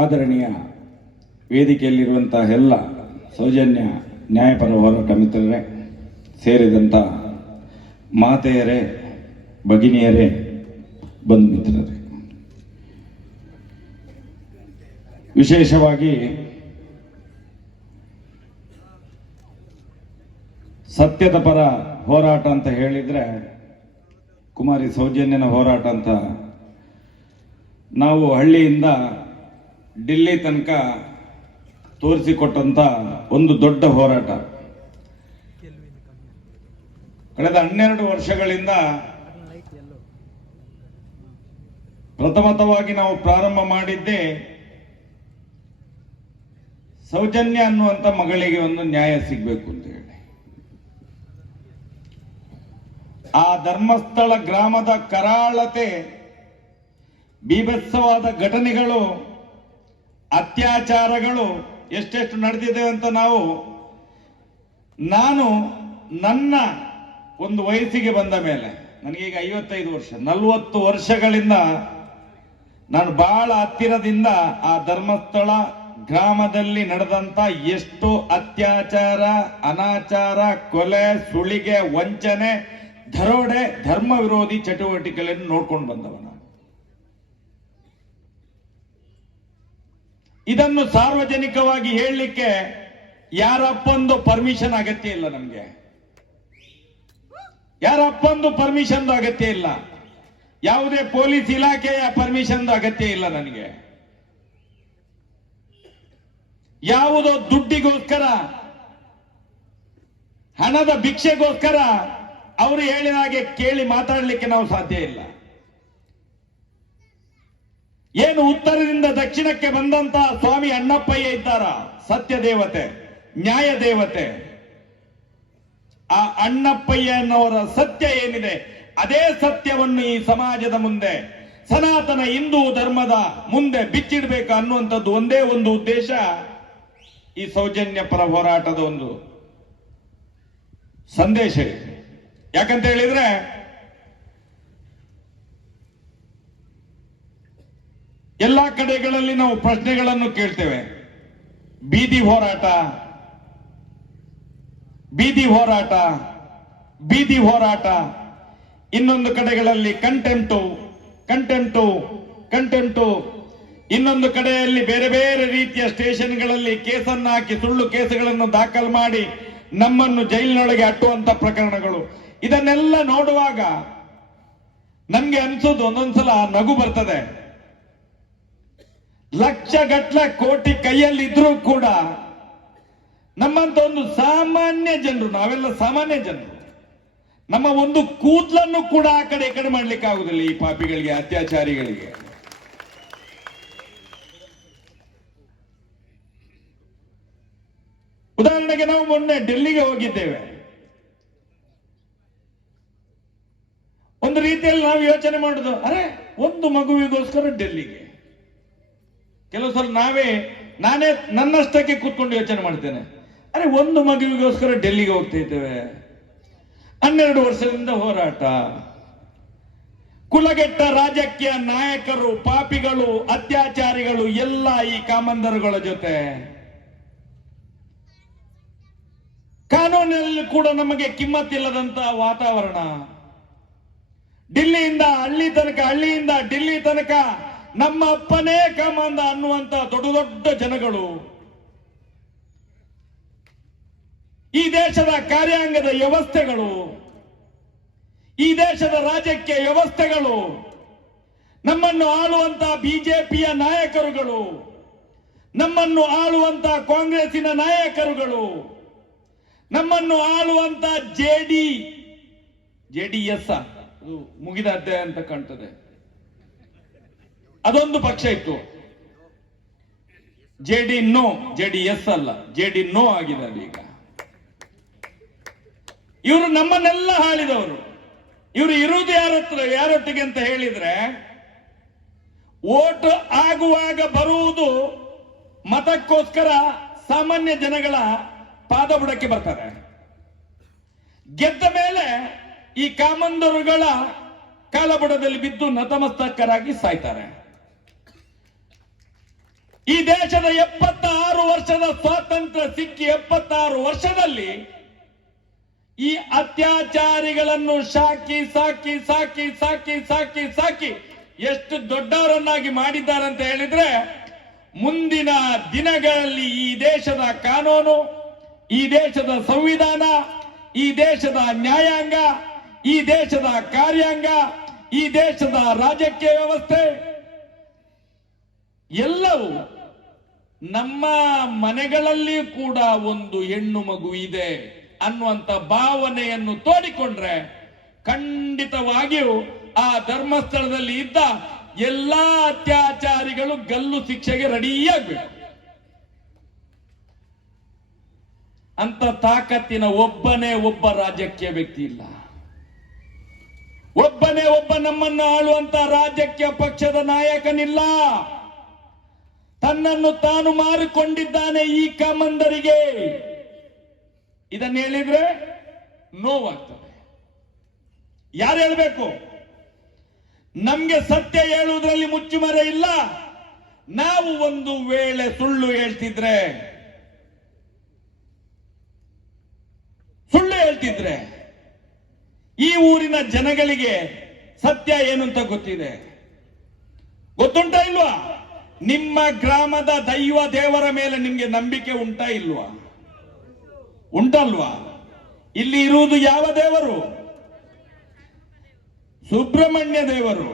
ಆದರಣೀಯ ವೇದಿಕೆಯಲ್ಲಿರುವಂತಹ ಎಲ್ಲ ಸೌಜನ್ಯ ನ್ಯಾಯಪರ ಹೋರಾಟ ಮಿತ್ರರೇ ಸೇರಿದಂಥ ಮಾತೆಯರೇ ಭಗಿನಿಯರೇ ವಿಶೇಷವಾಗಿ ಸತ್ಯದ ಪರ ಹೋರಾಟ ಅಂತ ಹೇಳಿದರೆ ಕುಮಾರಿ ಸೌಜನ್ಯನ ಹೋರಾಟ ಅಂತ ನಾವು ಹಳ್ಳಿಯಿಂದ ಡಿಲ್ಲಿ ತನಕ ತೋರಿಸಿಕೊಟ್ಟಂಥ ಒಂದು ದೊಡ್ಡ ಹೋರಾಟ ಕಳೆದ ಹನ್ನೆರಡು ವರ್ಷಗಳಿಂದ ಪ್ರಥಮತವಾಗಿ ನಾವು ಪ್ರಾರಂಭ ಮಾಡಿದ್ದೇ ಸೌಜನ್ಯ ಅನ್ನುವಂಥ ಮಗಳಿಗೆ ಒಂದು ನ್ಯಾಯ ಸಿಗಬೇಕು ಅಂತ ಹೇಳಿ ಆ ಧರ್ಮಸ್ಥಳ ಗ್ರಾಮದ ಕರಾಳತೆ ಬೀಭತ್ಸವಾದ ಘಟನೆಗಳು ಅತ್ಯಾಚಾರಗಳು ಎಷ್ಟೆಷ್ಟು ನಡೆದಿದೆ ಅಂತ ನಾವು ನಾನು ನನ್ನ ಒಂದು ವಯಸ್ಸಿಗೆ ಬಂದ ಮೇಲೆ ನನಗೀಗ ಐವತ್ತೈದು ವರ್ಷ ನಲವತ್ತು ವರ್ಷಗಳಿಂದ ನಾನು ಬಹಳ ಹತ್ತಿರದಿಂದ ಆ ಧರ್ಮಸ್ಥಳ ಗ್ರಾಮದಲ್ಲಿ ನಡೆದಂತ ಎಷ್ಟು ಅತ್ಯಾಚಾರ ಅನಾಚಾರ ಕೊಲೆ ಸುಳಿಗೆ ವಂಚನೆ ದರೋಡೆ ಧರ್ಮ ವಿರೋಧಿ ಚಟುವಟಿಕೆಗಳನ್ನು ನೋಡ್ಕೊಂಡು ಬಂದವನ ಇದನ್ನು ಸಾರ್ವಜನಿಕವಾಗಿ ಹೇಳಲಿಕ್ಕೆ ಯಾರಪ್ಪೊಂದು ಪರ್ಮಿಷನ್ ಅಗತ್ಯ ಇಲ್ಲ ನಮಗೆ ಯಾರಪ್ಪೊಂದು ಪರ್ಮಿಷನ್ದು ಅಗತ್ಯ ಇಲ್ಲ ಯಾವುದೇ ಪೊಲೀಸ್ ಇಲಾಖೆಯ ಪರ್ಮಿಷನ್ದು ಅಗತ್ಯ ಇಲ್ಲ ನನಗೆ ಯಾವುದೋ ದುಡ್ಡಿಗೋಸ್ಕರ ಹಣದ ಭಿಕ್ಷೆಗೋಸ್ಕರ ಅವರು ಹೇಳಿದ ಹಾಗೆ ಕೇಳಿ ಮಾತಾಡಲಿಕ್ಕೆ ನಾವು ಸಾಧ್ಯ ಇಲ್ಲ ಏನು ಉತ್ತರದಿಂದ ದಕ್ಷಿಣಕ್ಕೆ ಬಂದಂತ ಸ್ವಾಮಿ ಅಣ್ಣಪ್ಪಯ್ಯ ಇದ್ದಾರ ಸತ್ಯ ದೇವತೆ ನ್ಯಾಯ ದೇವತೆ ಆ ಅಣ್ಣಪ್ಪಯ್ಯನವರ ಸತ್ಯ ಏನಿದೆ ಅದೇ ಸತ್ಯವನ್ನು ಈ ಸಮಾಜದ ಮುಂದೆ ಸನಾತನ ಹಿಂದೂ ಧರ್ಮದ ಮುಂದೆ ಬಿಚ್ಚಿಡಬೇಕು ಅನ್ನುವಂಥದ್ದು ಒಂದೇ ಒಂದು ಉದ್ದೇಶ ಈ ಸೌಜನ್ಯ ಪರ ಹೋರಾಟದ ಒಂದು ಸಂದೇಶ ಇದೆ ಯಾಕಂತ ಹೇಳಿದ್ರೆ ಎಲ್ಲ ಕಡೆಗಳಲ್ಲಿ ನಾವು ಪ್ರಶ್ನೆಗಳನ್ನು ಕೇಳ್ತೇವೆ ಬೀದಿ ಹೋರಾಟ ಬೀದಿ ಹೋರಾಟ ಬೀದಿ ಹೋರಾಟ ಇನ್ನೊಂದು ಕಡೆಗಳಲ್ಲಿ ಕಂಟೆಂಟು ಕಂಟೆಂಟು ಕಂಟೆಂಟು ಇನ್ನೊಂದು ಕಡೆಯಲ್ಲಿ ಬೇರೆ ಬೇರೆ ರೀತಿಯ ಸ್ಟೇಷನ್ಗಳಲ್ಲಿ ಕೇಸನ್ನು ಹಾಕಿ ಸುಳ್ಳು ಕೇಸುಗಳನ್ನು ದಾಖಲು ಮಾಡಿ ನಮ್ಮನ್ನು ಜೈಲಿನೊಳಗೆ ಅಟ್ಟುವಂತ ಪ್ರಕರಣಗಳು ಇದನ್ನೆಲ್ಲ ನೋಡುವಾಗ ನಮ್ಗೆ ಅನ್ಸೋದು ಒಂದೊಂದ್ಸಲ ನಗು ಬರ್ತದೆ ಲಕ್ಷ ಗಟ್ಲ ಕೋಟಿ ಕೈಯಲ್ಲಿದ್ರು ಕೂಡ ನಮ್ಮಂತ ಒಂದು ಸಾಮಾನ್ಯ ಜನರು ನಾವೆಲ್ಲ ಸಾಮಾನ್ಯ ಜನರು ನಮ್ಮ ಒಂದು ಕೂದಲನ್ನು ಕೂಡ ಆ ಕಡೆ ಈ ಕಡೆ ಮಾಡ್ಲಿಕ್ಕೆ ಆಗುದಿಲ್ಲ ಈ ಪಾಪಿಗಳಿಗೆ ಅತ್ಯಾಚಾರಿಗಳಿಗೆ ಉದಾಹರಣೆಗೆ ನಾವು ಮೊನ್ನೆ ಡೆಲ್ಲಿಗೆ ಹೋಗಿದ್ದೇವೆ ಒಂದು ರೀತಿಯಲ್ಲಿ ನಾವು ಯೋಚನೆ ಮಾಡುದು ಅರೆ ಒಂದು ಮಗುವಿಗೋಸ್ಕರ ಡೆಲ್ಲಿಗೆ ಕೆಲವು ಸಲ ನಾವೇ ನಾನೇ ನನ್ನಷ್ಟಕ್ಕೆ ಕೂತ್ಕೊಂಡು ಯೋಚನೆ ಮಾಡ್ತೇನೆ ಅರೆ ಒಂದು ಮಗುವಿಗೋಸ್ಕರ ಡೆಲ್ಲಿಗೆ ಹೋಗ್ತಾ ಇದ್ದೇವೆ ಹನ್ನೆರಡು ವರ್ಷದಿಂದ ಹೋರಾಟ ಕುಲಗೆಟ್ಟ ರಾಜಕೀಯ ನಾಯಕರು ಪಾಪಿಗಳು ಅತ್ಯಾಚಾರಿಗಳು ಎಲ್ಲ ಈ ಕಾಮಂದರುಗಳ ಜೊತೆ ಕಾನೂನಿನಲ್ಲಿ ಕೂಡ ನಮಗೆ ಕಿಮ್ಮತ್ತಿಲ್ಲದಂತಹ ವಾತಾವರಣ ಡಿಲ್ಲಿಯಿಂದ ಹಳ್ಳಿ ತನಕ ಹಳ್ಳಿಯಿಂದ ಡಿಲ್ಲಿ ತನಕ ನಮ್ಮ ಅಪ್ಪನೇ ಕಮಾಂದ ಅನ್ನುವಂತ ದೊಡ್ಡ ದೊಡ್ಡ ಜನಗಳು ಈ ದೇಶದ ಕಾರ್ಯಾಂಗದ ವ್ಯವಸ್ಥೆಗಳು ಈ ದೇಶದ ರಾಜಕೀಯ ವ್ಯವಸ್ಥೆಗಳು ನಮ್ಮನ್ನು ಆಳುವಂತಹ ಬಿಜೆಪಿಯ ನಾಯಕರುಗಳು ನಮ್ಮನ್ನು ಆಳುವಂತಹ ಕಾಂಗ್ರೆಸ್ಸಿನ ನಾಯಕರುಗಳು ನಮ್ಮನ್ನು ಆಳುವಂತ J D J D S ಅದು ಮುಗಿದ ಅಧ್ಯಾಯ ಅಂತ ಕಾಣ್ತದೆ ಅದೊಂದು ಪಕ್ಷ ಇತ್ತು J D no J D S ಅಲ್ಲ ಜೆ ಡಿ ನೋ ಆಗಿದೆ ಈಗ ಇವರು ನಮ್ಮನ್ನೆಲ್ಲ ಹಾಳಿದವರು ಇವರು ಇರುವುದು ಯಾರತ್ರ ಯಾರೊಟ್ಟಿಗೆ ಅಂತ ಹೇಳಿದ್ರೆ ಓಟ್ ಆಗುವಾಗ ಬರುವುದು ಮತಕ್ಕೋಸ್ಕರ ಸಾಮಾನ್ಯ ಜನಗಳ ಪಾದ ಬುಡಕ್ಕೆ ಗೆದ್ದ ಮೇಲೆ ಈ ಕಾಮಂದರುಗಳ ಕಾಲಬುಡದಲ್ಲಿ ಬಿದ್ದು ನತಮಸ್ತಕರಾಗಿ ಸಾಯ್ತಾರೆ ಈ ದೇಶದ ಎಪ್ಪತ್ತಾರು ವರ್ಷದ ಸ್ವಾತಂತ್ರ್ಯ ಸಿಕ್ಕಿ ಎಪ್ಪತ್ತಾರು ವರ್ಷದಲ್ಲಿ ಈ ಅತ್ಯಾಚಾರಿಗಳನ್ನು ಸಾಕಿ ಸಾಕಿ ಸಾಕಿ ಸಾಕಿ ಸಾಕಿ ಸಾಕಿ ಎಷ್ಟು ದೊಡ್ಡವರನ್ನಾಗಿ ಮಾಡಿದ್ದಾರೆ ಅಂತ ಹೇಳಿದ್ರೆ ಮುಂದಿನ ದಿನಗಳಲ್ಲಿ ಈ ದೇಶದ ಕಾನೂನು ಈ ದೇಶದ ಸಂವಿಧಾನ ಈ ದೇಶದ ನ್ಯಾಯಾಂಗ ಈ ದೇಶದ ಕಾರ್ಯಾಂಗ ಈ ದೇಶದ ರಾಜಕೀಯ ವ್ಯವಸ್ಥೆ ಎಲ್ಲವೂ ನಮ್ಮ ಮನೆಗಳಲ್ಲಿ ಕೂಡ ಒಂದು ಹೆಣ್ಣು ಮಗು ಇದೆ ಅನ್ನುವಂತ ಭಾವನೆಯನ್ನು ತೋಡಿಕೊಂಡ್ರೆ ಖಂಡಿತವಾಗಿಯೂ ಆ ಧರ್ಮಸ್ಥಳದಲ್ಲಿ ಇದ್ದ ಎಲ್ಲಾ ಅತ್ಯಾಚಾರಿಗಳು ಗಲ್ಲು ಶಿಕ್ಷೆಗೆ ರೆಡಿಯಾಗಬೇಕು ಅಂತ ತಾಕತ್ತಿನ ಒಬ್ಬನೇ ಒಬ್ಬ ರಾಜಕೀಯ ವ್ಯಕ್ತಿ ಇಲ್ಲ ಒಬ್ಬನೇ ಒಬ್ಬ ನಮ್ಮನ್ನ ಆಳುವಂತ ರಾಜಕೀಯ ಪಕ್ಷದ ನಾಯಕನಿಲ್ಲ ತನ್ನನ್ನು ತಾನು ಮಾರಿಕೊಂಡಿದ್ದಾನೆ ಈ ಕಾಮಂದರಿಗೆ ಇದನ್ನು ಹೇಳಿದ್ರೆ ನೋವಾಗ್ತದೆ ಯಾರು ಹೇಳಬೇಕು ನಮ್ಗೆ ಸತ್ಯ ಹೇಳುವುದರಲ್ಲಿ ಮುಚ್ಚುಮರೆ ಇಲ್ಲ ನಾವು ಒಂದು ವೇಳೆ ಸುಳ್ಳು ಹೇಳ್ತಿದ್ರೆ ಸುಳ್ಳು ಹೇಳ್ತಿದ್ರೆ ಈ ಊರಿನ ಜನಗಳಿಗೆ ಸತ್ಯ ಏನು ಅಂತ ಗೊತ್ತಿದೆ ಗೊತ್ತುಂಟ ಇಲ್ವಾ ನಿಮ್ಮ ಗ್ರಾಮದ ದೈವ ದೇವರ ಮೇಲೆ ನಿಮಗೆ ನಂಬಿಕೆ ಉಂಟಾ ಇಲ್ವಾ ಉಂಟಲ್ವಾ ಇಲ್ಲಿ ಇರುವುದು ಯಾವ ದೇವರು ಸುಬ್ರಹ್ಮಣ್ಯ ದೇವರು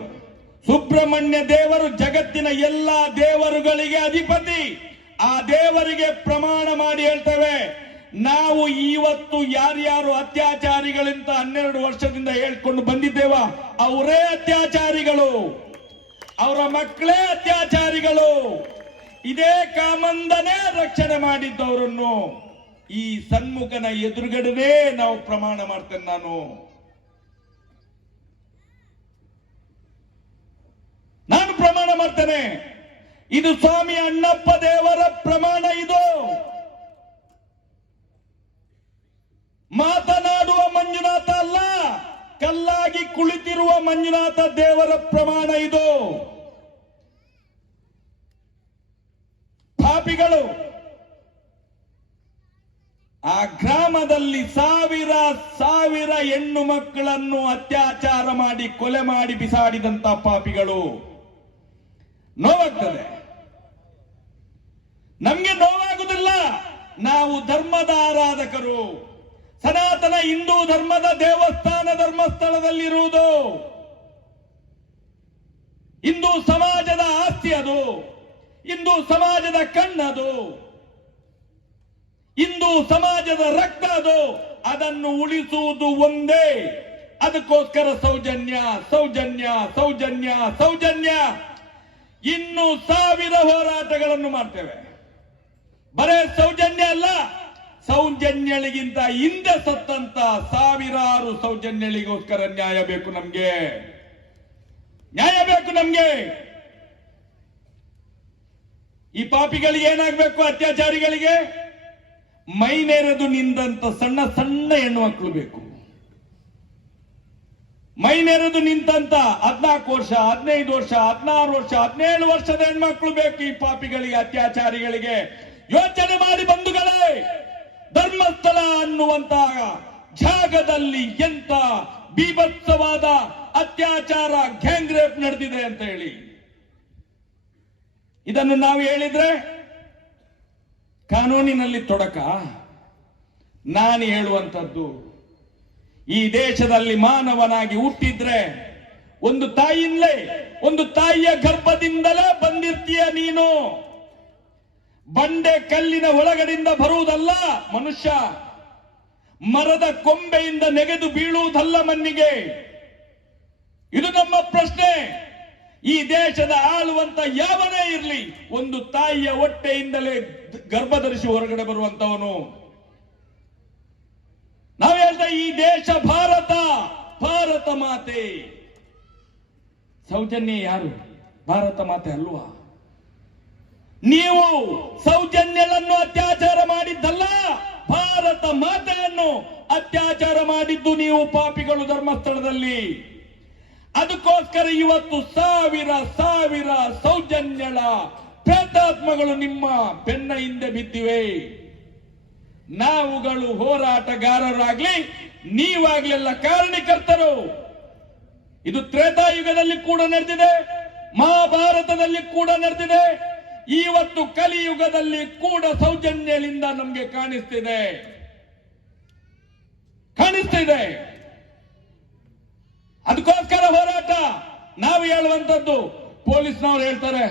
ಸುಬ್ರಹ್ಮಣ್ಯ ದೇವರು ಜಗತ್ತಿನ ಎಲ್ಲ ದೇವರುಗಳಿಗೆ ಅಧಿಪತಿ ಆ ದೇವರಿಗೆ ಪ್ರಮಾಣ ಮಾಡಿ ಹೇಳ್ತೇವೆ ನಾವು ಇವತ್ತು ಯಾರ್ಯಾರು ಅತ್ಯಾಚಾರಿಗಳಿಂದ ಹನ್ನೆರಡು ವರ್ಷದಿಂದ ಹೇಳ್ಕೊಂಡು ಬಂದಿದ್ದೇವ ಅವರೇ ಅತ್ಯಾಚಾರಿಗಳು ಅವರ ಮಕ್ಕಳೇ ಅತ್ಯಾಚಾರಿಗಳು ಇದೇ ಕಾಮಂದನೇ ರಕ್ಷಣೆ ಮಾಡಿದ್ದವರನ್ನು ಈ ಸಣ್ಮುಖನ ಎದುರುಗಡೆನೇ ನಾವು ಪ್ರಮಾಣ ಮಾಡ್ತೇನೆ ನಾನು ನಾನು ಪ್ರಮಾಣ ಮಾಡ್ತೇನೆ ಇದು ಸ್ವಾಮಿ ಅಣ್ಣಪ್ಪ ದೇವರ ಪ್ರಮಾಣ ಇದು ಮಾತನಾಡುವ ಮಂಜುನಾಥ ಅಲ್ಲ ಕಲ್ಲಾಗಿ ಕುಳಿತಿರುವ ಮಂಜುನಾಥ ದೇವರ ಪ್ರಮಾಣ ಇದು ಪಾಪಿಗಳು ಆ ಗ್ರಾಮದಲ್ಲಿ ಸಾವಿರ ಸಾವಿರ ಹೆಣ್ಣು ಮಕ್ಕಳನ್ನು ಅತ್ಯಾಚಾರ ಮಾಡಿ ಕೊಲೆ ಮಾಡಿ ಬಿಸಾಡಿದಂತ ಪಾಪಿಗಳು ನೋವಾಗ್ತದೆ ನಮಗೆ ನೋವಾಗುವುದಿಲ್ಲ ನಾವು ಧರ್ಮದ ಆರಾಧಕರು ಸನಾತನ ಹಿಂದೂ ಧರ್ಮದ ದೇವಸ್ಥಾನ ಧರ್ಮಸ್ಥಳದಲ್ಲಿರುವುದು ಹಿಂದೂ ಸಮಾಜದ ಆಸ್ತಿ ಅದು ಹಿಂದೂ ಸಮಾಜದ ಕಣ್ಣದು ಹಿಂದೂ ಸಮಾಜದ ರಕ್ತ ಅದು ಅದನ್ನು ಉಳಿಸುವುದು ಒಂದೇ ಅದಕ್ಕೋಸ್ಕರ ಸೌಜನ್ಯ ಸೌಜನ್ಯ ಸೌಜನ್ಯ ಸೌಜನ್ಯ ಇನ್ನು ಸಾವಿರ ಹೋರಾಟಗಳನ್ನು ಮಾಡ್ತೇವೆ ಬರೇ ಸೌಜನ್ಯ ಅಲ್ಲ ಸೌಜನ್ಯಳಿಗಿಂತ ಹಿಂದೆ ಸತ್ತಂತ ಸಾವಿರಾರು ಸೌಜನ್ಯಳಿಗೋಸ್ಕರ ನ್ಯಾಯ ಬೇಕು ನಮ್ಗೆ ನ್ಯಾಯ ಬೇಕು ನಮ್ಗೆ ಈ ಪಾಪಿಗಳಿಗೆ ಏನಾಗಬೇಕು ಅತ್ಯಾಚಾರಿಗಳಿಗೆ ನೆರೆದು ನಿಂದಂತ ಸಣ್ಣ ಸಣ್ಣ ಹೆಣ್ಣು ಮಕ್ಕಳು ಬೇಕು ಮೈನೆರೆದು ನಿಂತಂತ ಹದಿನಾಲ್ಕು ವರ್ಷ ಹದಿನೈದು ವರ್ಷ ಹದಿನಾರು ವರ್ಷ ಹದಿನೇಳು ವರ್ಷದ ಹೆಣ್ಮಕ್ಳು ಬೇಕು ಈ ಪಾಪಿಗಳಿಗೆ ಅತ್ಯಾಚಾರಿಗಳಿಗೆ ಯೋಚನೆ ಮಾಡಿ ಬಂಧುಗಳೇ ಧರ್ಮಸ್ಥಳ ಅನ್ನುವಂತಹ ಜಾಗದಲ್ಲಿ ಎಂತ ಬೀಭತ್ಸವಾದ ಅತ್ಯಾಚಾರ ಗ್ಯಾಂಗ್ ರೇಪ್ ನಡೆದಿದೆ ಅಂತ ಹೇಳಿ ಇದನ್ನು ನಾವು ಹೇಳಿದ್ರೆ ಕಾನೂನಿನಲ್ಲಿ ತೊಡಕ ನಾನು ಹೇಳುವಂಥದ್ದು ಈ ದೇಶದಲ್ಲಿ ಮಾನವನಾಗಿ ಹುಟ್ಟಿದ್ರೆ ಒಂದು ತಾಯಿಯಿಂದಲೇ ಒಂದು ತಾಯಿಯ ಗರ್ಭದಿಂದಲೇ ಬಂದಿರ್ತೀಯ ನೀನು ಬಂಡೆ ಕಲ್ಲಿನ ಒಳಗಡೆಯಿಂದ ಬರುವುದಲ್ಲ ಮನುಷ್ಯ ಮರದ ಕೊಂಬೆಯಿಂದ ನೆಗೆದು ಬೀಳುವುದಲ್ಲ ಮಣ್ಣಿಗೆ ಇದು ನಮ್ಮ ಪ್ರಶ್ನೆ ಈ ದೇಶದ ಆಳುವಂತ ಯಾವನೇ ಇರಲಿ ಒಂದು ತಾಯಿಯ ಹೊಟ್ಟೆಯಿಂದಲೇ ಗರ್ಭ ಧರಿಸಿ ಹೊರಗಡೆ ಬರುವಂತವನು ನಾವು ಈ ದೇಶ ಭಾರತ ಭಾರತ ಮಾತೆ ಸೌಜನ್ಯ ಯಾರು ಭಾರತ ಮಾತೆ ಅಲ್ವಾ ನೀವು ಸೌಜನ್ಯಲನ್ನು ಅತ್ಯಾಚಾರ ಮಾಡಿದ್ದಲ್ಲ ಭಾರತ ಮಾತೆಯನ್ನು ಅತ್ಯಾಚಾರ ಮಾಡಿದ್ದು ನೀವು ಪಾಪಿಗಳು ಧರ್ಮಸ್ಥಳದಲ್ಲಿ ಅದಕ್ಕೋಸ್ಕರ ಇವತ್ತು ಸಾವಿರ ಸಾವಿರ ಸೌಜನ್ಯಳ ಪ್ರೇತಾತ್ಮಗಳು ನಿಮ್ಮ ಬೆನ್ನ ಹಿಂದೆ ಬಿದ್ದಿವೆ ನಾವುಗಳು ಹೋರಾಟಗಾರರಾಗ್ಲಿ ನೀವಾಗ್ಲೆಲ್ಲ ಕಾರಣಕರ್ತರು ಇದು ತ್ರೇತಾಯುಗದಲ್ಲಿ ಕೂಡ ನಡೆದಿದೆ ಮಹಾಭಾರತದಲ್ಲಿ ಕೂಡ ನಡೆದಿದೆ ಇವತ್ತು ಕಲಿಯುಗದಲ್ಲಿ ಕೂಡ ಸೌಜನ್ಯದಿಂದ ನಮಗೆ ಕಾಣಿಸ್ತಿದೆ ಕಾಣಿಸ್ತಿದೆ ಅದಕ್ಕೋಸ್ಕರ ಹೋರಾಟ ನಾವು ಹೇಳುವಂಥದ್ದು ಪೊಲೀಸ್ನವರು ಹೇಳ್ತಾರೆ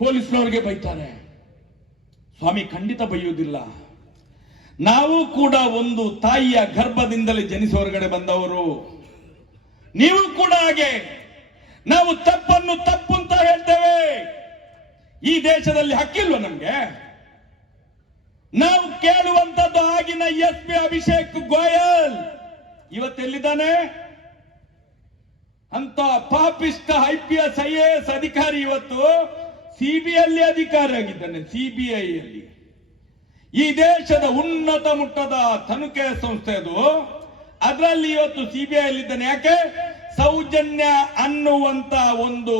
ಪೊಲೀಸ್ನವ್ರಿಗೆ ಬೈತಾರೆ ಸ್ವಾಮಿ ಖಂಡಿತ ಬೈಯುವುದಿಲ್ಲ ನಾವು ಕೂಡ ಒಂದು ತಾಯಿಯ ಗರ್ಭದಿಂದಲೇ ಜನಿಸಿ ಹೊರಗಡೆ ಬಂದವರು ನೀವು ಕೂಡ ಹಾಗೆ ನಾವು ತಪ್ಪನ್ನು ತಪ್ಪು ಅಂತ ಹೇಳ್ತೇವೆ ಈ ದೇಶದಲ್ಲಿ ಹಕ್ಕಿಲ್ವ ನಮ್ಗೆ ನಾವು ಕೇಳುವಂತದ್ದು ಆಗಿನ ಎಸ್ ಪಿ ಅಭಿಷೇಕ್ ಗೋಯಲ್ ಇವತ್ತೆಲ್ಲಿದ್ದಾನೆ ಅಂತ ಪಾಪಿಸ್ಟ್ I P S I A S ಅಧಿಕಾರಿ ಇವತ್ತು ಸಿಬಿಐ ಅಧಿಕಾರಿ ಆಗಿದ್ದಾನೆ ಅಲ್ಲಿ ಈ ದೇಶದ ಉನ್ನತ ಮಟ್ಟದ ತನಿಖೆ ಸಂಸ್ಥೆ ಅದು ಅದರಲ್ಲಿ ಇವತ್ತು ಸಿಬಿಐ ಅಲ್ಲಿದ್ದಾನೆ ಯಾಕೆ ಸೌಜನ್ಯ ಅನ್ನುವಂತ ಒಂದು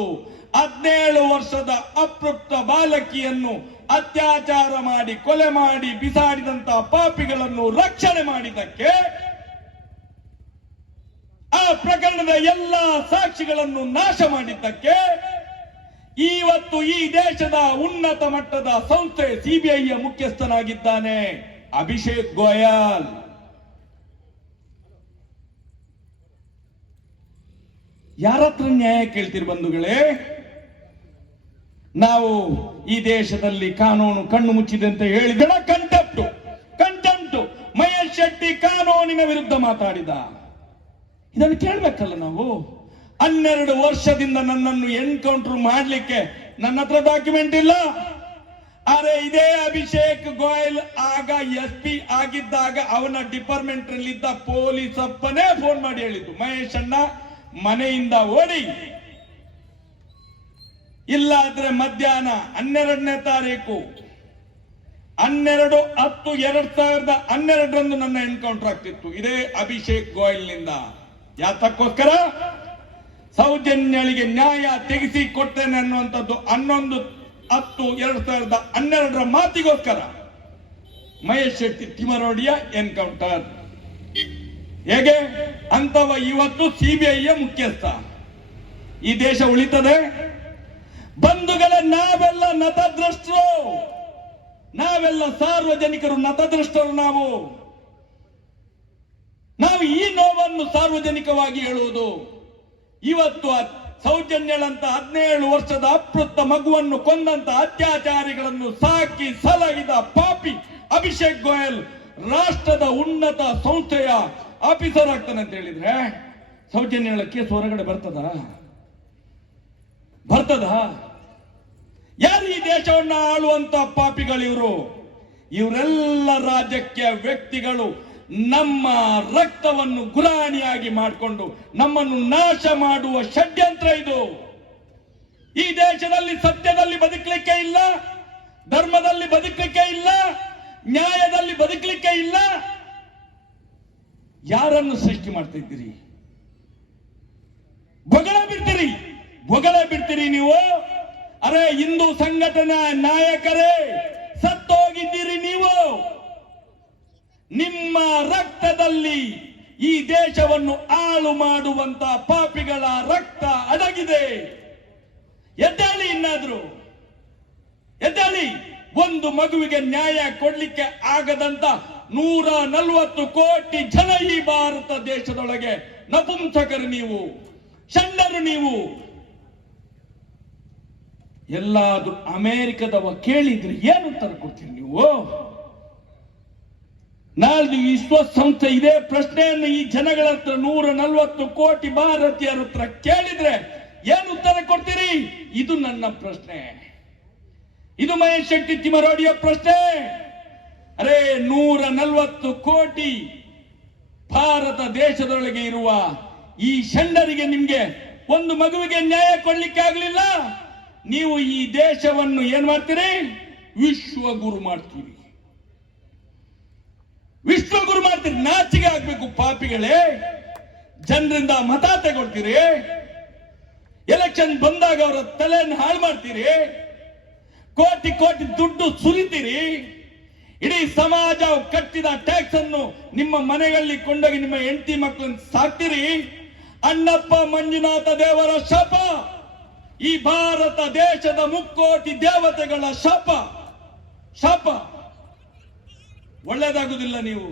ಹದಿನೇಳು ವರ್ಷದ ಅಪೃಪ್ತ ಬಾಲಕಿಯನ್ನು ಅತ್ಯಾಚಾರ ಮಾಡಿ ಕೊಲೆ ಮಾಡಿ ಬಿಸಾಡಿದಂತಹ ಪಾಪಿಗಳನ್ನು ರಕ್ಷಣೆ ಮಾಡಿದ್ದಕ್ಕೆ ಆ ಪ್ರಕರಣದ ಎಲ್ಲ ಸಾಕ್ಷಿಗಳನ್ನು ನಾಶ ಮಾಡಿದ್ದಕ್ಕೆ ಇವತ್ತು ಈ ದೇಶದ ಉನ್ನತ ಮಟ್ಟದ ಸಂಸ್ಥೆ ಸಿಬಿಐಯ ಮುಖ್ಯಸ್ಥನಾಗಿದ್ದಾನೆ ಅಭಿಷೇಕ್ ಗೋಯಾಲ್ ಯಾರತ್ರ ನ್ಯಾಯ ಕೇಳ್ತೀರಿ ಬಂಧುಗಳೇ ನಾವು ಈ ದೇಶದಲ್ಲಿ ಕಾನೂನು ಕಣ್ಣು ಮುಚ್ಚಿದೆ ಅಂತ ಹೇಳಿದ ಕಂಟೆಂಪ್ಟು ಕಂಟೆಂಪ್ಟು ಮಹೇಶ್ ಶೆಟ್ಟಿ ಕಾನೂನಿನ ವಿರುದ್ಧ ಮಾತಾಡಿದ ಇದನ್ನು ಕೇಳಬೇಕಲ್ಲ ನಾವು ಹನ್ನೆರಡು ವರ್ಷದಿಂದ ನನ್ನನ್ನು ಎನ್ಕೌಂಟರ್ ಮಾಡಲಿಕ್ಕೆ ನನ್ನ ಹತ್ರ ಡಾಕ್ಯುಮೆಂಟ್ ಇಲ್ಲ ಆದರೆ ಇದೇ ಅಭಿಷೇಕ್ ಗೋಯಲ್ ಆಗ ಎಸ್ ಪಿ ಆಗಿದ್ದಾಗ ಅವನ ಡಿಪಾರ್ಟ್ಮೆಂಟ್ ಇದ್ದ ಪೊಲೀಸ್ ಅಪ್ಪನೇ ಫೋನ್ ಮಾಡಿ ಹೇಳಿದ್ದು ಮಹೇಶ್ ಅಣ್ಣ ಮನೆಯಿಂದ ಓಡಿ ಇಲ್ಲ ಆದ್ರೆ ಮಧ್ಯಾಹ್ನ ಹನ್ನೆರಡನೇ ತಾರೀಕು ಹನ್ನೆರಡು ಹತ್ತು ಎರಡ್ ಸಾವಿರದ ಹನ್ನೆರಡರಂದು ನನ್ನ ಎನ್ಕೌಂಟರ್ ಆಗ್ತಿತ್ತು ಇದೇ ಅಭಿಷೇಕ್ ಗೋಯಲ್ ನಿಂದ ಯಾತಕ್ಕೋಸ್ಕರ ಸೌಜನ್ಯಳಿಗೆ ನ್ಯಾಯ ತೆಗೆಸಿ ಕೊಡ್ತೇನೆ ಅನ್ನುವಂಥದ್ದು ಹನ್ನೊಂದು ಹತ್ತು ಎರಡ್ ಸಾವಿರದ ಹನ್ನೆರಡರ ಮಾತಿಗೋಸ್ಕರ ಮಹೇಶ್ ಶೆಟ್ಟಿ ತಿಮರೋಡಿಯ ಎನ್ಕೌಂಟರ್ ಹೇಗೆ ಅಂತವ ಇವತ್ತು ಸಿಬಿಐಯ ಮುಖ್ಯಸ್ಥ ಈ ದೇಶ ಉಳಿತದೆ ಬಂಧುಗಳೇ ನಾವೆಲ್ಲ ನತದೃಷ್ಟರು ನಾವೆಲ್ಲ ಸಾರ್ವಜನಿಕರು ನತದೃಷ್ಟರು ನಾವು ನಾವು ಈ ನೋವನ್ನು ಸಾರ್ವಜನಿಕವಾಗಿ ಹೇಳುವುದು ಇವತ್ತು ಸೌಜನ್ಯಳಂತ ಹದಿನೇಳು ವರ್ಷದ ಅಪೃತ್ತ ಮಗುವನ್ನು ಕೊಂದಂತ ಅತ್ಯಾಚಾರಿಗಳನ್ನು ಸಾಕಿ ಸಲಹಿದ ಪಾಪಿ ಅಭಿಷೇಕ್ ಗೋಯಲ್ ರಾಷ್ಟ್ರದ ಉನ್ನತ ಸಂಸ್ಥೆಯ ಆಫೀಸರ್ ಆಗ್ತಾನೆ ಅಂತ ಹೇಳಿದ್ರೆ ಸೌಜನ್ಯಗಳ ಕೇಸ್ ಹೊರಗಡೆ ಬರ್ತದ ಬರ್ತದ ಯಾರು ಈ ದೇಶವನ್ನ ಆಳುವಂತ ಇವರು ಇವರೆಲ್ಲ ರಾಜಕೀಯ ವ್ಯಕ್ತಿಗಳು ನಮ್ಮ ರಕ್ತವನ್ನು ಗುಲಾಣಿಯಾಗಿ ಮಾಡಿಕೊಂಡು ನಮ್ಮನ್ನು ನಾಶ ಮಾಡುವ ಷಡ್ಯಂತ್ರ ಇದು ಈ ದೇಶದಲ್ಲಿ ಸತ್ಯದಲ್ಲಿ ಬದುಕಲಿಕ್ಕೆ ಇಲ್ಲ ಧರ್ಮದಲ್ಲಿ ಬದುಕಲಿಕ್ಕೆ ಇಲ್ಲ ನ್ಯಾಯದಲ್ಲಿ ಬದುಕಲಿಕ್ಕೆ ಇಲ್ಲ ಯಾರನ್ನು ಸೃಷ್ಟಿ ಮಾಡ್ತಿದ್ದೀರಿ ಬೊಗಳ ಬಿಡ್ತೀರಿ ಬೊಗಳ ಬಿಡ್ತೀರಿ ನೀವು ಅರೆ ಹಿಂದೂ ಸಂಘಟನೆ ನಾಯಕರೇ ಸತ್ತೋಗಿದ್ದೀರಿ ನೀವು ನಿಮ್ಮ ರಕ್ತದಲ್ಲಿ ಈ ದೇಶವನ್ನು ಹಾಳು ಮಾಡುವಂತ ಪಾಪಿಗಳ ರಕ್ತ ಅಡಗಿದೆ ಎದ್ದಾಳಿ ಇನ್ನಾದ್ರೂ ಎದ್ದಾಳಿ ಒಂದು ಮಗುವಿಗೆ ನ್ಯಾಯ ಕೊಡ್ಲಿಕ್ಕೆ ಆಗದಂತ ನೂರ ನಲ್ವತ್ತು ಕೋಟಿ ಜನ ಈ ಭಾರತ ದೇಶದೊಳಗೆ ನಪುಂಸಕರು ನೀವು ಚಂಡರು ನೀವು ಎಲ್ಲಾದರೂ ಅಮೇರಿಕದವ ಕೇಳಿದ್ರೆ ಏನು ಉತ್ತರ ಕೊಡ್ತೀರಿ ನೀವು ನಾಳೆ ವಿಶ್ವಸಂಸ್ಥೆ ಇದೇ ಪ್ರಶ್ನೆಯನ್ನು ಈ ಜನಗಳ ಹತ್ರ ನೂರ ನಲ್ವತ್ತು ಕೋಟಿ ಭಾರತೀಯರ ಹತ್ರ ಕೇಳಿದ್ರೆ ಏನು ಉತ್ತರ ಕೊಡ್ತೀರಿ ಇದು ನನ್ನ ಪ್ರಶ್ನೆ ಇದು ಮಹೇಶ್ ಶೆಟ್ಟಿ ತಿಮರೋಡಿಯ ಪ್ರಶ್ನೆ ಅರೆ ನೂರ ನಲ್ವತ್ತು ಕೋಟಿ ಭಾರತ ದೇಶದೊಳಗೆ ಇರುವ ಈ ಷಂಡರಿಗೆ ನಿಮ್ಗೆ ಒಂದು ಮಗುವಿಗೆ ನ್ಯಾಯ ಕೊಡ್ಲಿಕ್ಕೆ ಆಗ್ಲಿಲ್ಲ ನೀವು ಈ ದೇಶವನ್ನು ಏನ್ ಮಾಡ್ತೀರಿ ವಿಶ್ವಗುರು ಮಾಡ್ತೀರಿ ವಿಶ್ವಗುರು ಮಾಡ್ತೀರಿ ನಾಚಿಗೆ ಆಗ್ಬೇಕು ಪಾಪಿಗಳೇ ಜನರಿಂದ ಮತ ತಗೊಳ್ತೀರಿ ಎಲೆಕ್ಷನ್ ಬಂದಾಗ ಅವರ ತಲೆಯನ್ನು ಹಾಳು ಮಾಡ್ತೀರಿ ಕೋಟಿ ಕೋಟಿ ದುಡ್ಡು ಸುರಿತೀರಿ ಇಡೀ ಸಮಾಜ ಕಟ್ಟಿದ ಟ್ಯಾಕ್ಸ್ ಅನ್ನು ನಿಮ್ಮ ಮನೆಗಳಲ್ಲಿ ಕೊಂಡೋಗಿ ನಿಮ್ಮ ಹೆಂಡತಿ ಮಕ್ಕಳನ್ನು ಸಾಕ್ತೀರಿ ಅಣ್ಣಪ್ಪ ಮಂಜುನಾಥ ದೇವರ ಶಾಪ ಈ ಭಾರತ ದೇಶದ ಮುಕ್ಕೋಟಿ ದೇವತೆಗಳ ಶಾಪ ಶಾಪ ಒಳ್ಳೇದಾಗುದಿಲ್ಲ ನೀವು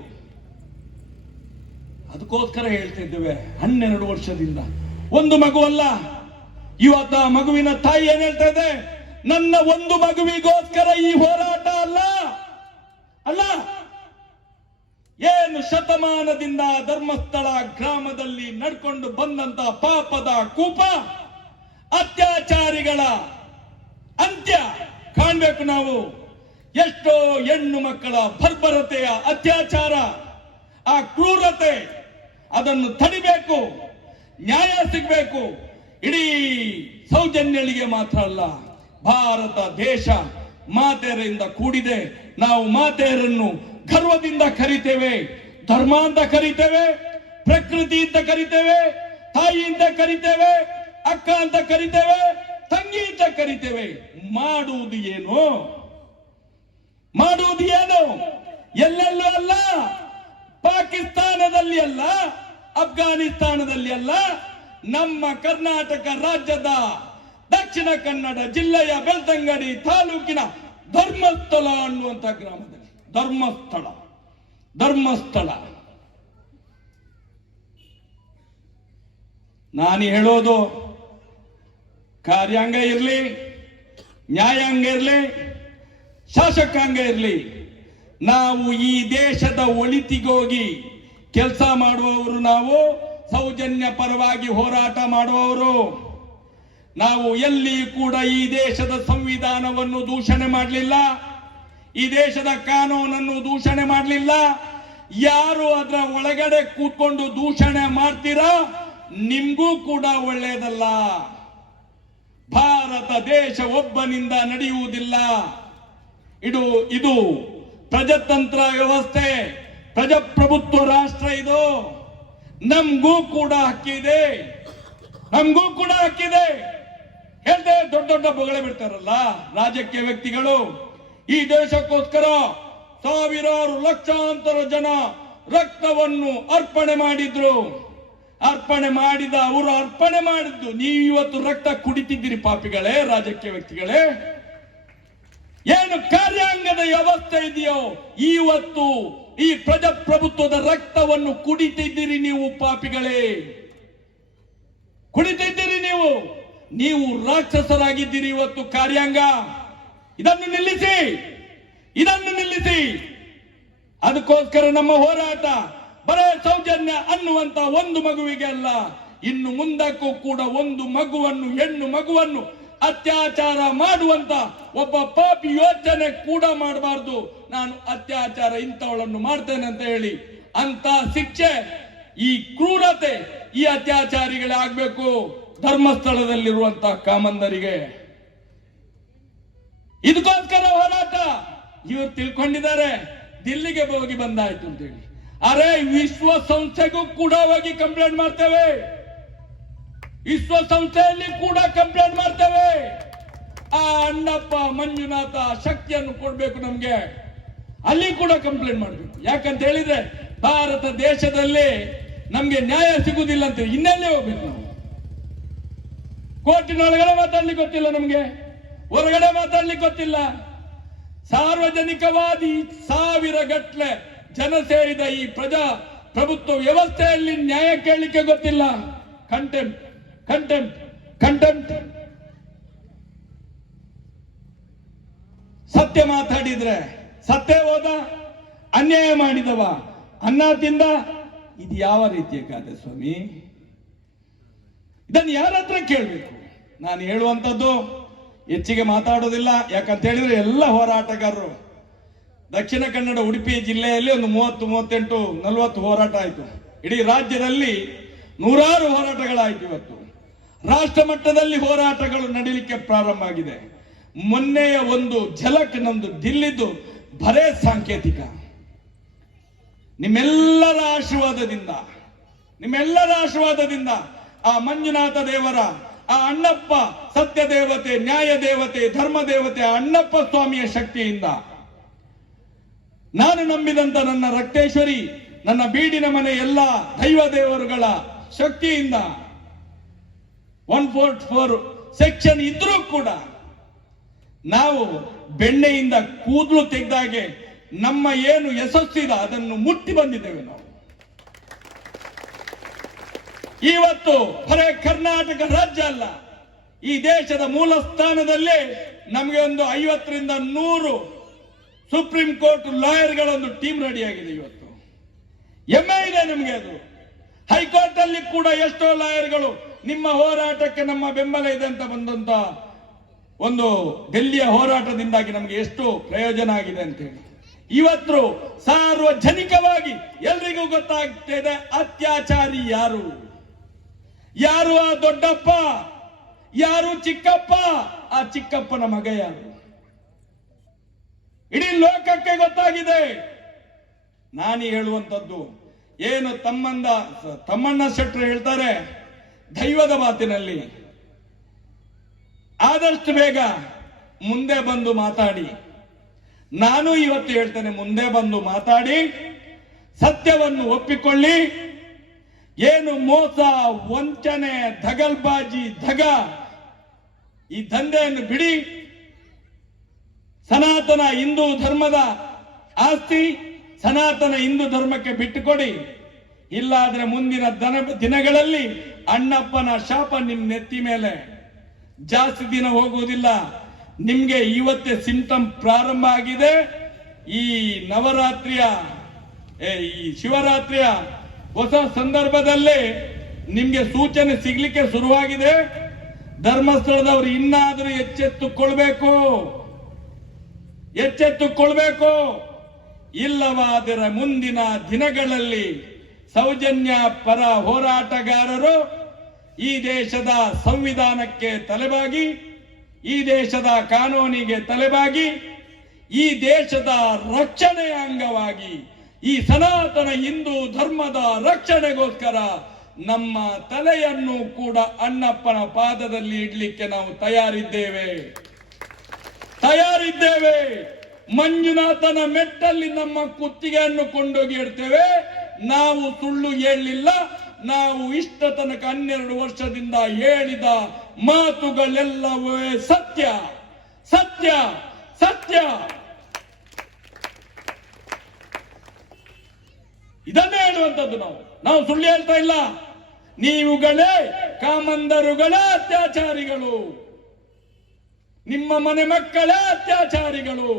ಅದಕ್ಕೋಸ್ಕರ ಹೇಳ್ತಿದ್ದೇವೆ ಹನ್ನೆರಡು ವರ್ಷದಿಂದ ಒಂದು ಮಗು ಅಲ್ಲ ಇವತ್ತು ಮಗುವಿನ ತಾಯಿ ಏನ್ ಹೇಳ್ತಾ ಇದೆ ನನ್ನ ಒಂದು ಮಗುವಿಗೋಸ್ಕರ ಈ ಹೋರಾಟ ಅಲ್ಲ ಅಲ್ಲ ಏನು ಶತಮಾನದಿಂದ ಧರ್ಮಸ್ಥಳ ಗ್ರಾಮದಲ್ಲಿ ನಡ್ಕೊಂಡು ಬಂದಂತ ಪಾಪದ ಕೂಪ ಅತ್ಯಾಚಾರಿಗಳ ಅಂತ್ಯ ಕಾಣಬೇಕು ನಾವು ಎಷ್ಟೋ ಹೆಣ್ಣು ಮಕ್ಕಳ ಬರ್ಬರತೆಯ ಅತ್ಯಾಚಾರ ಆ ಕ್ರೂರತೆ ಅದನ್ನು ತಡಿಬೇಕು ನ್ಯಾಯ ಸಿಗಬೇಕು ಇಡೀ ಸೌಜನ್ಯಳಿಗೆ ಮಾತ್ರ ಅಲ್ಲ ಭಾರತ ದೇಶ ಮಾತೆಯರಿಂದ ಕೂಡಿದೆ ನಾವು ಮಾತೆಯರನ್ನು ಗರ್ವದಿಂದ ಕರಿತೇವೆ ಧರ್ಮ ಅಂತ ಕರಿತೇವೆ ಪ್ರಕೃತಿ ಅಂತ ಕರಿತೇವೆ ತಾಯಿಯಿಂದ ಕರಿತೇವೆ ಅಕ್ಕ ಅಂತ ಕರಿತೇವೆ ತಂಗಿ ಅಂತ ಕರಿತೇವೆ ಮಾಡುವುದು ಏನು ಮಾಡುವುದು ಏನು ಎಲ್ಲೆಲ್ಲೂ ಅಲ್ಲ ಪಾಕಿಸ್ತಾನದಲ್ಲಿ ಅಲ್ಲ ಅಫ್ಘಾನಿಸ್ತಾನದಲ್ಲಿ ಅಲ್ಲ ನಮ್ಮ ಕರ್ನಾಟಕ ರಾಜ್ಯದ ದಕ್ಷಿಣ ಕನ್ನಡ ಜಿಲ್ಲೆಯ ಬೆಳ್ತಂಗಡಿ ತಾಲೂಕಿನ ಧರ್ಮಸ್ಥಳ ಅನ್ನುವಂತ ಗ್ರಾಮದಲ್ಲಿ ಧರ್ಮಸ್ಥಳ ಧರ್ಮಸ್ಥಳ ನಾನು ಹೇಳೋದು ಕಾರ್ಯಾಂಗ ಇರಲಿ ನ್ಯಾಯಾಂಗ ಇರಲಿ ಶಾಸಕಾಂಗ ಇರಲಿ ನಾವು ಈ ದೇಶದ ಒಳಿತಿಗೋಗಿ ಕೆಲಸ ಮಾಡುವವರು ನಾವು ಸೌಜನ್ಯ ಪರವಾಗಿ ಹೋರಾಟ ಮಾಡುವವರು ನಾವು ಎಲ್ಲಿ ಕೂಡ ಈ ದೇಶದ ಸಂವಿಧಾನವನ್ನು ದೂಷಣೆ ಮಾಡಲಿಲ್ಲ ಈ ದೇಶದ ಕಾನೂನನ್ನು ದೂಷಣೆ ಮಾಡಲಿಲ್ಲ ಯಾರು ಅದರ ಒಳಗಡೆ ಕೂತ್ಕೊಂಡು ದೂಷಣೆ ಮಾಡ್ತೀರಾ ನಿಮಗೂ ಕೂಡ ಒಳ್ಳೆಯದಲ್ಲ ಭಾರತ ದೇಶ ಒಬ್ಬನಿಂದ ನಡೆಯುವುದಿಲ್ಲ ಇದು ಇದು ಪ್ರಜಾತಂತ್ರ ವ್ಯವಸ್ಥೆ ಪ್ರಜಾಪ್ರಭುತ್ವ ರಾಷ್ಟ್ರ ಇದು ನಮಗೂ ಕೂಡ ಹಕ್ಕಿದೆ ನಮಗೂ ಕೂಡ ಹಕ್ಕಿದೆ ಹೇಳ್ದೆ ದೊಡ್ಡ ದೊಡ್ಡ ಬೊಗಳೆ ಬಿಡ್ತಾರಲ್ಲ ರಾಜಕೀಯ ವ್ಯಕ್ತಿಗಳು ಈ ದೇಶಕ್ಕೋಸ್ಕರ ಸಾವಿರಾರು ಲಕ್ಷಾಂತರ ಜನ ರಕ್ತವನ್ನು ಅರ್ಪಣೆ ಮಾಡಿದ್ರು ಅರ್ಪಣೆ ಮಾಡಿದ ಅವರು ಅರ್ಪಣೆ ಮಾಡಿದ್ದು ನೀವು ಇವತ್ತು ರಕ್ತ ಕುಡಿತಿದ್ದೀರಿ ಪಾಪಿಗಳೇ ರಾಜಕೀಯ ವ್ಯಕ್ತಿಗಳೇ ಏನು ಕಾರ್ಯಾಂಗದ ವ್ಯವಸ್ಥೆ ಇದೆಯೋ ಇವತ್ತು ಈ ಪ್ರಜಾಪ್ರಭುತ್ವದ ರಕ್ತವನ್ನು ಕುಡಿತಿದ್ದೀರಿ ನೀವು ಪಾಪಿಗಳೇ ಕುಡಿತಿದ್ದೀರಿ ನೀವು ನೀವು ರಾಕ್ಷಸರಾಗಿದ್ದೀರಿ ಇವತ್ತು ಕಾರ್ಯಾಂಗ ಇದನ್ನು ನಿಲ್ಲಿಸಿ ಇದನ್ನು ನಿಲ್ಲಿಸಿ ಅದಕ್ಕೋಸ್ಕರ ನಮ್ಮ ಹೋರಾಟ ಬರೇ ಸೌಜನ್ಯ ಅನ್ನುವಂತ ಒಂದು ಮಗುವಿಗೆ ಅಲ್ಲ ಇನ್ನು ಮುಂದಕ್ಕೂ ಕೂಡ ಒಂದು ಮಗುವನ್ನು ಹೆಣ್ಣು ಮಗುವನ್ನು ಅತ್ಯಾಚಾರ ಮಾಡುವಂತ ಒಬ್ಬ ಪಾಪಿ ಯೋಚನೆ ಕೂಡ ಮಾಡಬಾರ್ದು ನಾನು ಅತ್ಯಾಚಾರ ಇಂಥವಳನ್ನು ಮಾಡ್ತೇನೆ ಅಂತ ಹೇಳಿ ಅಂತ ಶಿಕ್ಷೆ ಈ ಕ್ರೂರತೆ ಈ ಅತ್ಯಾಚಾರಿಗಳೇ ಆಗ್ಬೇಕು ಧರ್ಮಸ್ಥಳದಲ್ಲಿರುವಂತ ಕಾಮಂದರಿಗೆ ಇದಕ್ಕೋಸ್ಕರ ಹೋರಾಟ ಇವರು ತಿಳ್ಕೊಂಡಿದ್ದಾರೆ ದಿಲ್ಲಿಗೆ ಹೋಗಿ ಬಂದಾಯ್ತು ಅಂತೇಳಿ ಅರೆ ವಿಶ್ವಸಂಸ್ಥೆಗೂ ಕೂಡ ಹೋಗಿ ಕಂಪ್ಲೇಂಟ್ ಮಾಡ್ತೇವೆ ವಿಶ್ವಸಂಸ್ಥೆಯಲ್ಲಿ ಕೂಡ ಕಂಪ್ಲೇಂಟ್ ಮಾಡ್ತೇವೆ ಆ ಅಣ್ಣಪ್ಪ ಮಂಜುನಾಥ ಶಕ್ತಿಯನ್ನು ಕೊಡಬೇಕು ನಮ್ಗೆ ಅಲ್ಲಿ ಕೂಡ ಕಂಪ್ಲೇಂಟ್ ಮಾಡಬೇಕು ಯಾಕಂತ ಹೇಳಿದ್ರೆ ಭಾರತ ದೇಶದಲ್ಲಿ ನಮ್ಗೆ ನ್ಯಾಯ ಸಿಗುದಿಲ್ಲ ಅಂತ ಇನ್ನೆಲ್ಲೇ ಹೋಗ್ಬೇಕು ನಾವು ಕೋರ್ಟಿನೊಳಗಡೆ ಮಾತಾಡ್ಲಿಕ್ಕೆ ಗೊತ್ತಿಲ್ಲ ನಮ್ಗೆ ಹೊರಗಡೆ ಮಾತಾಡ್ಲಿಕ್ಕೆ ಗೊತ್ತಿಲ್ಲ ಸಾರ್ವಜನಿಕವಾದಿ ಸಾವಿರ ಗಟ್ಲೆ ಜನ ಸೇರಿದ ಈ ಪ್ರಜಾ ಪ್ರಭುತ್ವ ವ್ಯವಸ್ಥೆಯಲ್ಲಿ ನ್ಯಾಯ ಕೇಳಲಿಕ್ಕೆ ಗೊತ್ತಿಲ್ಲ ಕಂಟೆಂಟ್ ಕಂಟೆಂಟ್ ಕಂಟೆಂಟ್ ಸತ್ಯ ಮಾತಾಡಿದ್ರೆ ಸತ್ಯ ಹೋದ ಅನ್ಯಾಯ ಮಾಡಿದವ ಅನ್ನ ತಿಂದ ಇದು ಯಾವ ರೀತಿಯ ಗಾದೆ ಸ್ವಾಮಿ ಇದನ್ನು ಯಾರ ಹತ್ರ ಕೇಳಬೇಕು ನಾನು ಹೇಳುವಂಥದ್ದು ಹೆಚ್ಚಿಗೆ ಮಾತಾಡೋದಿಲ್ಲ ಯಾಕಂತ ಹೇಳಿದ್ರೆ ಎಲ್ಲ ಹೋರಾಟಗಾರರು ದಕ್ಷಿಣ ಕನ್ನಡ ಉಡುಪಿ ಜಿಲ್ಲೆಯಲ್ಲಿ ಒಂದು ಮೂವತ್ತು ಮೂವತ್ತೆಂಟು ನಲವತ್ತು ಹೋರಾಟ ಆಯಿತು ಇಡೀ ರಾಜ್ಯದಲ್ಲಿ ನೂರಾರು ಹೋರಾಟಗಳಾಯಿತು ಇವತ್ತು ರಾಷ್ಟ್ರ ಮಟ್ಟದಲ್ಲಿ ಹೋರಾಟಗಳು ನಡೀಲಿಕ್ಕೆ ಪ್ರಾರಂಭ ಆಗಿದೆ ಮೊನ್ನೆಯ ಒಂದು ಝಲಕ್ ನಂದು ದಿಲ್ಲಿದ್ದು ಬರೇ ಸಾಂಕೇತಿಕ ನಿಮ್ಮೆಲ್ಲರ ಆಶೀರ್ವಾದದಿಂದ ನಿಮ್ಮೆಲ್ಲರ ಆಶೀರ್ವಾದದಿಂದ ಆ ಮಂಜುನಾಥ ದೇವರ ಆ ಅಣ್ಣಪ್ಪ ಸತ್ಯ ದೇವತೆ ನ್ಯಾಯ ದೇವತೆ ಧರ್ಮ ದೇವತೆ ಅಣ್ಣಪ್ಪ ಸ್ವಾಮಿಯ ಶಕ್ತಿಯಿಂದ ನಾನು ನಂಬಿದಂತ ನನ್ನ ರಕ್ತೇಶ್ವರಿ ನನ್ನ ಬೀಡಿನ ಮನೆ ಎಲ್ಲ ದೈವ ದೇವರುಗಳ ಶಕ್ತಿಯಿಂದ ಒನ್ ಫೋರ್ಟ್ ಫೋರ್ ಸೆಕ್ಷನ್ ಇದ್ರೂ ಕೂಡ ನಾವು ಬೆಣ್ಣೆಯಿಂದ ಕೂದಲು ತೆಗೆದಾಗೆ ನಮ್ಮ ಏನು ಯಶಸ್ಸಿದ ಅದನ್ನು ಮುಟ್ಟಿ ಬಂದಿದ್ದೇವೆ ನಾವು ಇವತ್ತು ಹೊರೆ ಕರ್ನಾಟಕ ರಾಜ್ಯ ಅಲ್ಲ ಈ ದೇಶದ ಮೂಲ ಸ್ಥಾನದಲ್ಲಿ ನಮಗೆ ಒಂದು ಐವತ್ತರಿಂದ ನೂರು ಸುಪ್ರೀಂ ಕೋರ್ಟ್ ಲಾಯರ್ಗಳೊಂದು ಟೀಮ್ ರೆಡಿ ಆಗಿದೆ ಇವತ್ತು ಎಮ್ಮೆ ಇದೆ ನಿಮಗೆ ಅದು ಹೈಕೋರ್ಟ್ ಅಲ್ಲಿ ಕೂಡ ಎಷ್ಟೋ ಲಾಯರ್ಗಳು ನಿಮ್ಮ ಹೋರಾಟಕ್ಕೆ ನಮ್ಮ ಬೆಂಬಲ ಇದೆ ಅಂತ ಬಂದಂತ ಒಂದು ಡೆಲ್ಲಿಯ ಹೋರಾಟದಿಂದಾಗಿ ನಮಗೆ ಎಷ್ಟು ಪ್ರಯೋಜನ ಆಗಿದೆ ಅಂತ ಹೇಳಿ ಇವತ್ತು ಸಾರ್ವಜನಿಕವಾಗಿ ಎಲ್ರಿಗೂ ಗೊತ್ತಾಗ್ತಿದೆ ಅತ್ಯಾಚಾರಿ ಯಾರು ಯಾರು ಆ ದೊಡ್ಡಪ್ಪ ಯಾರು ಚಿಕ್ಕಪ್ಪ ಆ ಚಿಕ್ಕಪ್ಪನ ಮಗ ಯಾರು ಇಡೀ ಲೋಕಕ್ಕೆ ಗೊತ್ತಾಗಿದೆ ನಾನು ಹೇಳುವಂಥದ್ದು ಏನು ತಮ್ಮಂದ ತಮ್ಮಣ್ಣ ಶೆಟ್ಟರು ಹೇಳ್ತಾರೆ ದೈವದ ಮಾತಿನಲ್ಲಿ ಆದಷ್ಟು ಬೇಗ ಮುಂದೆ ಬಂದು ಮಾತಾಡಿ ನಾನು ಇವತ್ತು ಹೇಳ್ತೇನೆ ಮುಂದೆ ಬಂದು ಮಾತಾಡಿ ಸತ್ಯವನ್ನು ಒಪ್ಪಿಕೊಳ್ಳಿ ಏನು ಮೋಸ ವಂಚನೆ ಧಗಲ್ಬಾಜಿ ಧಗ ಈ ದಂಧೆಯನ್ನು ಬಿಡಿ ಸನಾತನ ಹಿಂದೂ ಧರ್ಮದ ಆಸ್ತಿ ಸನಾತನ ಹಿಂದೂ ಧರ್ಮಕ್ಕೆ ಬಿಟ್ಟುಕೊಡಿ ಇಲ್ಲಾದ್ರೆ ಮುಂದಿನ ದನ ದಿನಗಳಲ್ಲಿ ಅಣ್ಣಪ್ಪನ ಶಾಪ ನಿಮ್ ನೆತ್ತಿ ಮೇಲೆ ಜಾಸ್ತಿ ದಿನ ಹೋಗುವುದಿಲ್ಲ ನಿಮ್ಗೆ ಇವತ್ತೇ ಸಿಂಟಮ್ ಪ್ರಾರಂಭ ಆಗಿದೆ ಈ ನವರಾತ್ರಿಯ ಈ ಶಿವರಾತ್ರಿಯ ಹೊಸ ಸಂದರ್ಭದಲ್ಲಿ ನಿಮ್ಗೆ ಸೂಚನೆ ಸಿಗ್ಲಿಕ್ಕೆ ಶುರುವಾಗಿದೆ ಧರ್ಮಸ್ಥಳದವರು ಇನ್ನಾದರೂ ಎಚ್ಚೆತ್ತುಕೊಳ್ಬೇಕು ಎಚ್ಚೆತ್ತುಕೊಳ್ಬೇಕು ಇಲ್ಲವಾದರ ಮುಂದಿನ ದಿನಗಳಲ್ಲಿ ಸೌಜನ್ಯ ಪರ ಹೋರಾಟಗಾರರು ಈ ದೇಶದ ಸಂವಿಧಾನಕ್ಕೆ ತಲೆಬಾಗಿ ಈ ದೇಶದ ಕಾನೂನಿಗೆ ತಲೆಬಾಗಿ ಈ ದೇಶದ ರಕ್ಷಣೆಯ ಅಂಗವಾಗಿ ಈ ಸನಾತನ ಹಿಂದೂ ಧರ್ಮದ ರಕ್ಷಣೆಗೋಸ್ಕರ ನಮ್ಮ ತಲೆಯನ್ನು ಕೂಡ ಅಣ್ಣಪ್ಪನ ಪಾದದಲ್ಲಿ ಇಡಲಿಕ್ಕೆ ನಾವು ತಯಾರಿದ್ದೇವೆ ತಯಾರಿದ್ದೇವೆ ಮಂಜುನಾಥನ ಮೆಟ್ಟಲ್ಲಿ ನಮ್ಮ ಕುತ್ತಿಗೆಯನ್ನು ಕೊಂಡೋಗಿ ಇಡ್ತೇವೆ ನಾವು ಸುಳ್ಳು ಹೇಳಲಿಲ್ಲ ನಾವು ಇಷ್ಟ ತನಕ ಹನ್ನೆರಡು ವರ್ಷದಿಂದ ಹೇಳಿದ ಮಾತುಗಳೆಲ್ಲವೇ ಸತ್ಯ ಸತ್ಯ ಸತ್ಯ ಇದನ್ನೇ ಹೇಳುವಂಥದ್ದು ನಾವು ನಾವು ಸುಳ್ಳು ಹೇಳ್ತಾ ಇಲ್ಲ ನೀವುಗಳೇ ಕಾಮಂದರುಗಳ ಅತ್ಯಾಚಾರಿಗಳು ನಿಮ್ಮ ಮನೆ ಮಕ್ಕಳೇ ಅತ್ಯಾಚಾರಿಗಳು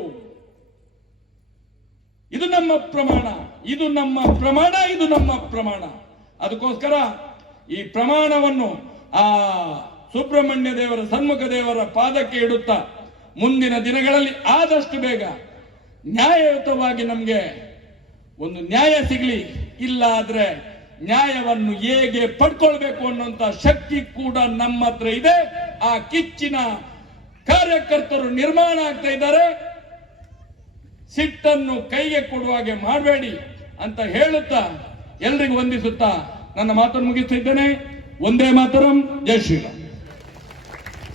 ಇದು ನಮ್ಮ ಪ್ರಮಾಣ ಇದು ನಮ್ಮ ಪ್ರಮಾಣ ಇದು ನಮ್ಮ ಪ್ರಮಾಣ ಅದಕ್ಕೋಸ್ಕರ ಈ ಪ್ರಮಾಣವನ್ನು ಆ ಸುಬ್ರಹ್ಮಣ್ಯ ದೇವರ ಸನ್ಮುಖ ದೇವರ ಪಾದಕ್ಕೆ ಇಡುತ್ತಾ ಮುಂದಿನ ದಿನಗಳಲ್ಲಿ ಆದಷ್ಟು ಬೇಗ ನ್ಯಾಯಯುತವಾಗಿ ನಮಗೆ ಒಂದು ನ್ಯಾಯ ಸಿಗಲಿ ಇಲ್ಲ ಆದ್ರೆ ನ್ಯಾಯವನ್ನು ಹೇಗೆ ಪಡ್ಕೊಳ್ಬೇಕು ಅನ್ನುವಂತ ಶಕ್ತಿ ಕೂಡ ನಮ್ಮ ಹತ್ರ ಇದೆ ಆ ಕಿಚ್ಚಿನ ಕಾರ್ಯಕರ್ತರು ನಿರ್ಮಾಣ ಆಗ್ತಾ ಇದ್ದಾರೆ ಸಿಟ್ಟನ್ನು ಕೈಗೆ ಕೊಡುವ ಹಾಗೆ ಮಾಡಬೇಡಿ ಅಂತ ಹೇಳುತ್ತಾ ಎಲ್ರಿಗೂ ವಂದಿಸುತ್ತಾ ನನ್ನ ಮಾತನ್ನು ಮುಗಿಸ್ತಾ ಒಂದೇ ಮಾತರಂ ಜಯ ಶ್ರೀರಾಮ್